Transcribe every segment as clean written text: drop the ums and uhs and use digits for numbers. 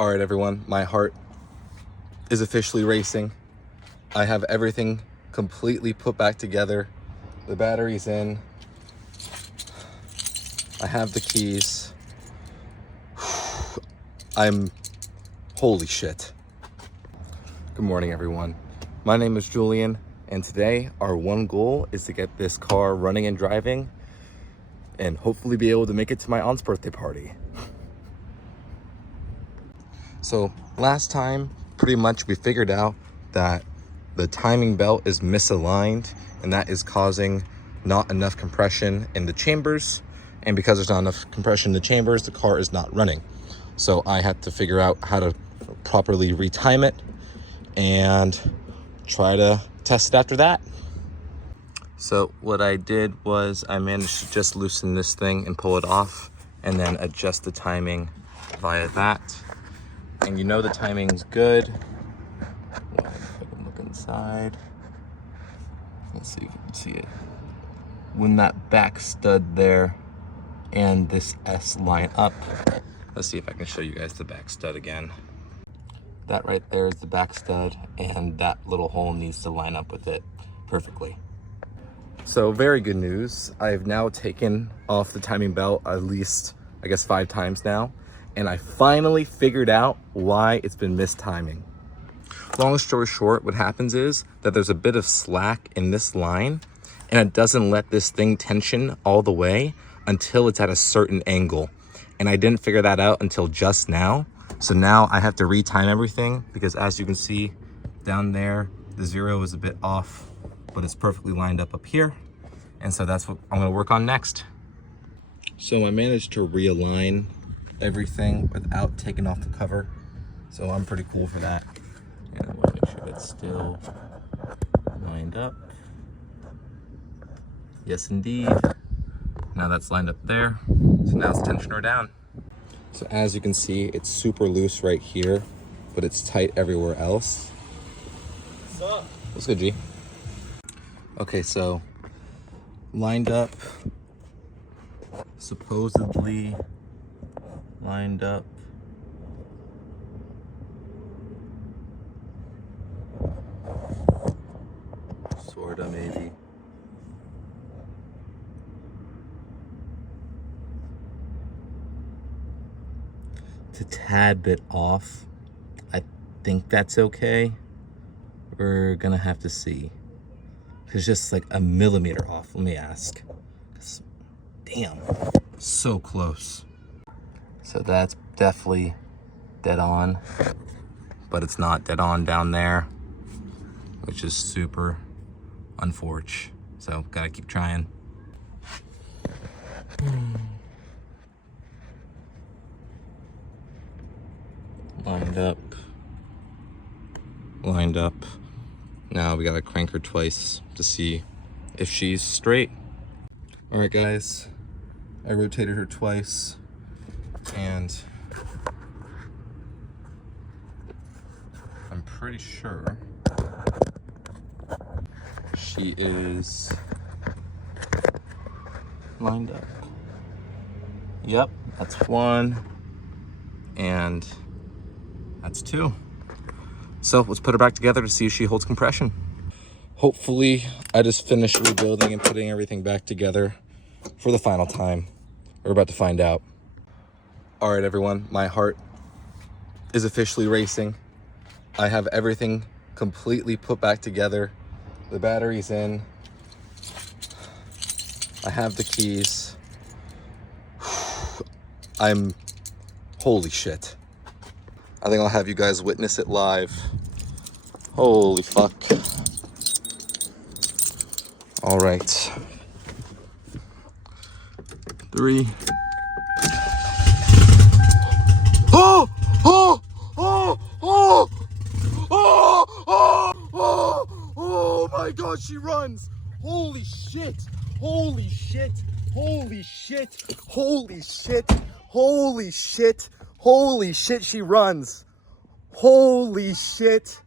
All right, everyone, my heart is officially racing. I have everything completely put back together. The battery's in. I have the keys. Holy shit. Good morning, everyone. My name is Julian, and today our one goal is to get this car running and driving and hopefully be able to make it to my aunt's birthday party. So last time, pretty much we figured out that the timing belt is misaligned, and that is causing not enough compression in the chambers. And because there's not enough compression in the chambers, the car is not running. So I had to figure out how to properly retime it and try to test it after that. So what I did was I managed to just loosen this thing and pull it off, and then adjust the timing via that. And you know the timing's good. If I can look inside. Let's see if you can see it. When that back stud there and this S line up. Let's see if I can show you guys the back stud again. That right there is the back stud, and that little hole needs to line up with it perfectly. So very good news. I've now taken off the timing belt at least, I guess, 5 times now. And I finally figured out why it's been mistiming. Long story short, what happens is that there's a bit of slack in this line, and it doesn't let this thing tension all the way until it's at a certain angle. And I didn't figure that out until just now. So now I have to retime everything, because as you can see down there, the 0 is a bit off, but it's perfectly lined up here. And so that's what I'm gonna work on next. So I managed to realign everything without taking off the cover, so I'm pretty cool for that. And I want to make sure it's still lined up. Yes, indeed. Now that's lined up there, so now it's tensioning her down. So as you can see, it's super loose right here, but it's tight everywhere else. What's up? What's good, G? Okay, so lined up, supposedly lined up. Sorta, maybe. It's a tad bit off. I think that's okay. We're gonna have to see. It's just like a millimeter off, let me ask. Damn, so close. So that's definitely dead on, but it's not dead on down there, which is super unfortunate. So gotta keep trying. Lined up, lined up. Now we gotta crank her twice to see if she's straight. All right, guys, I rotated her twice, and I'm pretty sure she is lined up. Yep, that's 1, and that's 2. So let's put her back together to see if she holds compression. Hopefully, I just finished rebuilding and putting everything back together for the final time. We're about to find out. All right, everyone, my heart is officially racing. I have everything completely put back together. The battery's in. I have the keys. Holy shit. I think I'll have you guys witness it live. Holy fuck. All right. 3. Oh! Oh! Oh! Oh! Oh! Oh! Oh! Oh my God, she runs! Holy shit! Holy shit! Holy shit! Holy shit! Holy shit! Holy shit, she runs! Holy shit!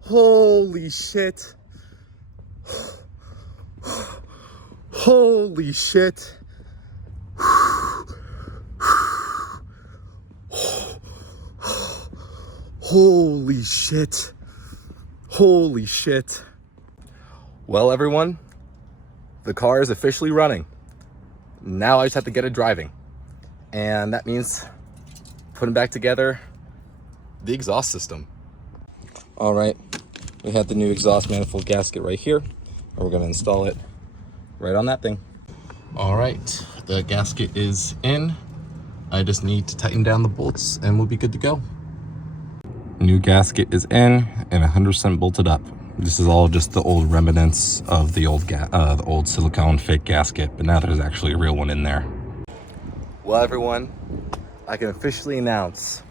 Holy shit! Holy shit! Holy shit. Holy shit. Well, everyone, the car is officially running. Now I just have to get it driving. And that means putting back together the exhaust system. All right, we have the new exhaust manifold gasket right here. And we're gonna install it right on that thing. All right, the gasket is in. I just need to tighten down the bolts and we'll be good to go. New gasket is in and 100% bolted up. This is all just the old remnants of the old silicone fake gasket, but now there's actually a real one in there. Well, everyone, I can officially announce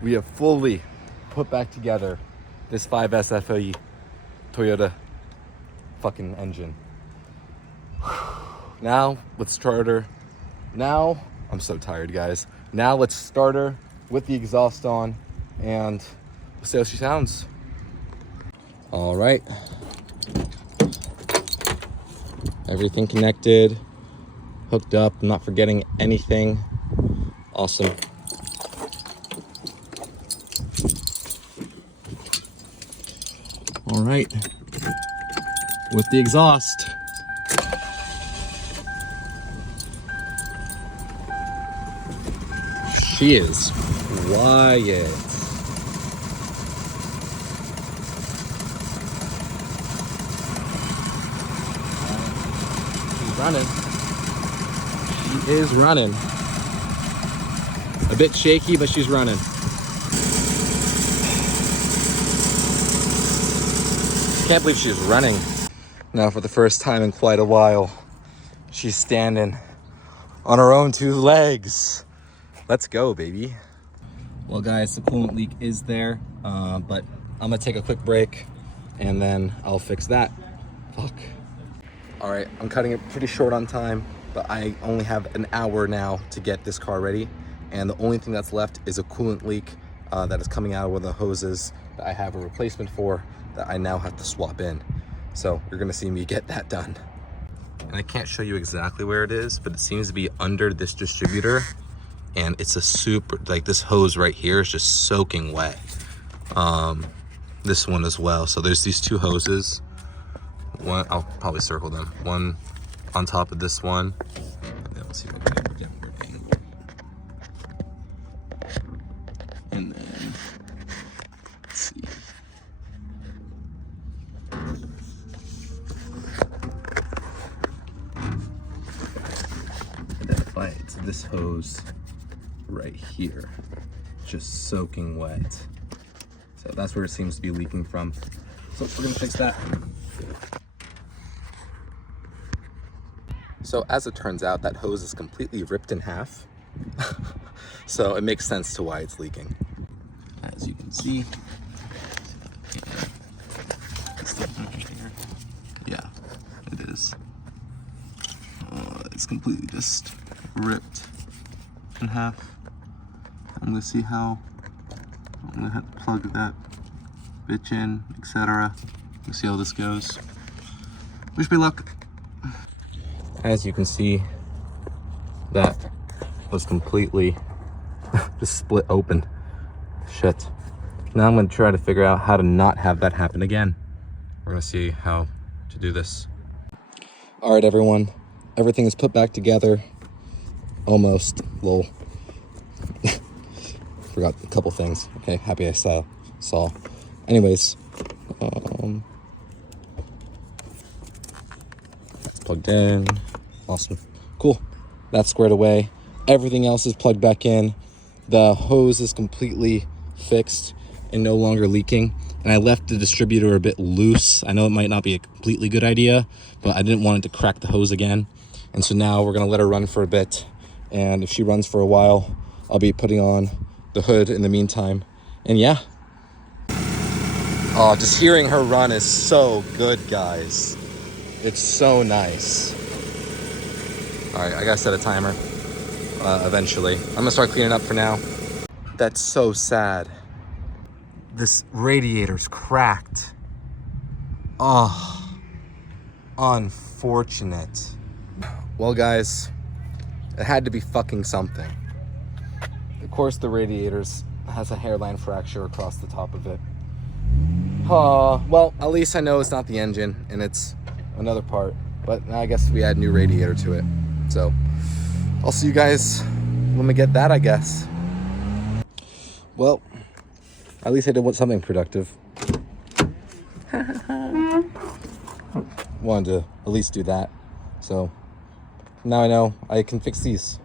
we have fully put back together this 5S FE Toyota fucking engine. Now let's start her. Now, I'm so tired, guys. Now let's start her with the exhaust on and we'll see how she sounds. All right. Everything connected, hooked up, I'm not forgetting anything. Awesome. All right, with the exhaust. She is quiet. She's running. She is running. A bit shaky, but she's running. Can't believe she's running. Now, for the first time in quite a while, she's standing on her own two legs. Let's go, baby. Well, guys, the coolant leak is there, but I'm gonna take a quick break and then I'll fix that. Fuck. All right, I'm cutting it pretty short on time, but I only have an hour now to get this car ready. And the only thing that's left is a coolant leak that is coming out of one of the hoses that I have a replacement for that I now have to swap in. So you're gonna see me get that done. And I can't show you exactly where it is, but it seems to be under this distributor. And it's a super, like this hose right here is just soaking wet. This one as well. So there's these two hoses. One, I'll probably circle them. One on top of this one. And then we'll see if I can get working. And then, let's see. Identify it. It's this hose right here, just soaking wet. So that's where it seems to be leaking from. So we're gonna fix that. So as it turns out, that hose is completely ripped in half. So it makes sense to why it's leaking. As you can see, yeah, it is. It's completely just ripped in half. I'm gonna see how I'm gonna have to plug that bitch in, etc. We'll see how this goes. Wish me luck. As you can see, that was completely just split open. Shit. Now I'm gonna try to figure out how to not have that happen again. We're gonna see how to do this. All right, everyone. Everything is put back together. Almost. Lol. Forgot a couple things. Okay, happy I saw. Anyways, it's plugged in. Awesome. Cool. That's squared away. Everything else is plugged back in. The hose is completely fixed and no longer leaking. And I left the distributor a bit loose. I know it might not be a completely good idea, but I didn't want it to crack the hose again. And so now we're gonna let her run for a bit. And if she runs for a while, I'll be putting on the hood in the meantime. And yeah. Oh, just hearing her run is so good, guys. It's so nice. All right, I gotta set a timer eventually. I'm gonna start cleaning up for now. That's so sad. This radiator's cracked. Oh, unfortunate. Well, guys, it had to be fucking something. Of course, the radiator's has a hairline fracture across the top of it. Well, at least I know it's not the engine and it's another part. But I guess we add new radiator to it. So I'll see you guys when we get that, I guess. Well, at least I did something productive. Wanted to at least do that. So now I know I can fix these.